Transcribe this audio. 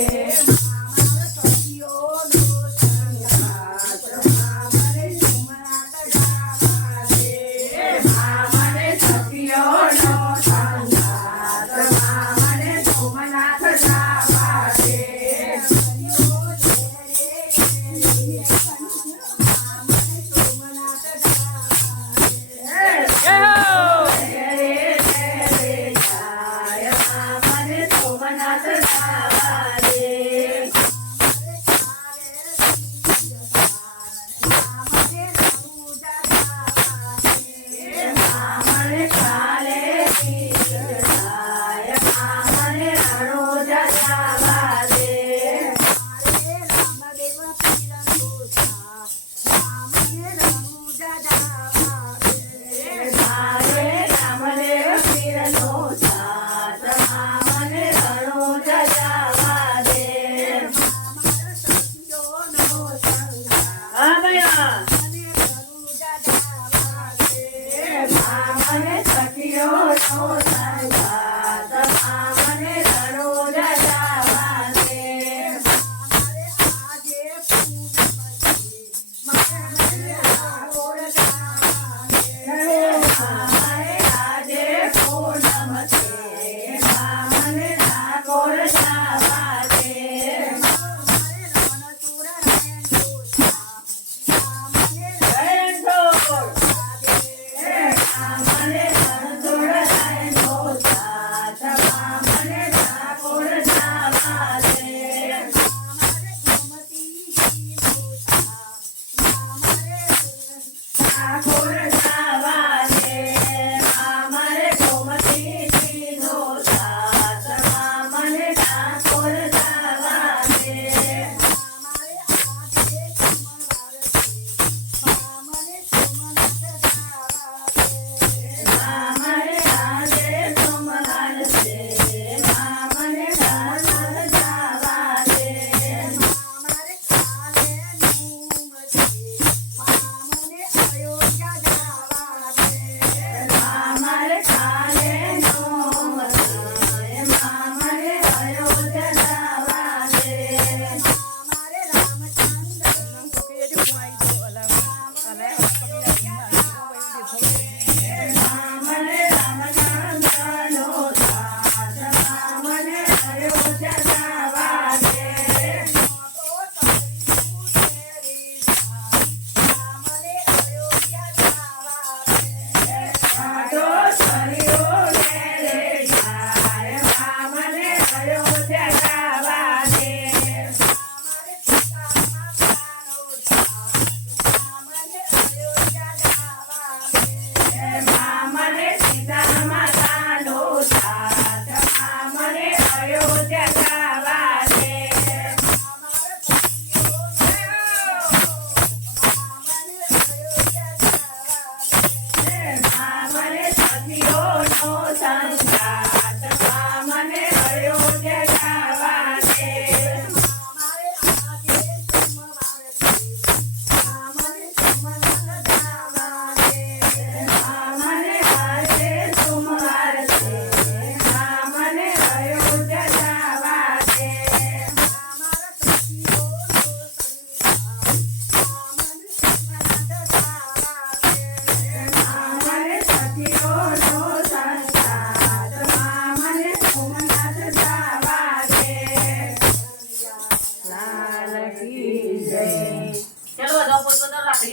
Yeah.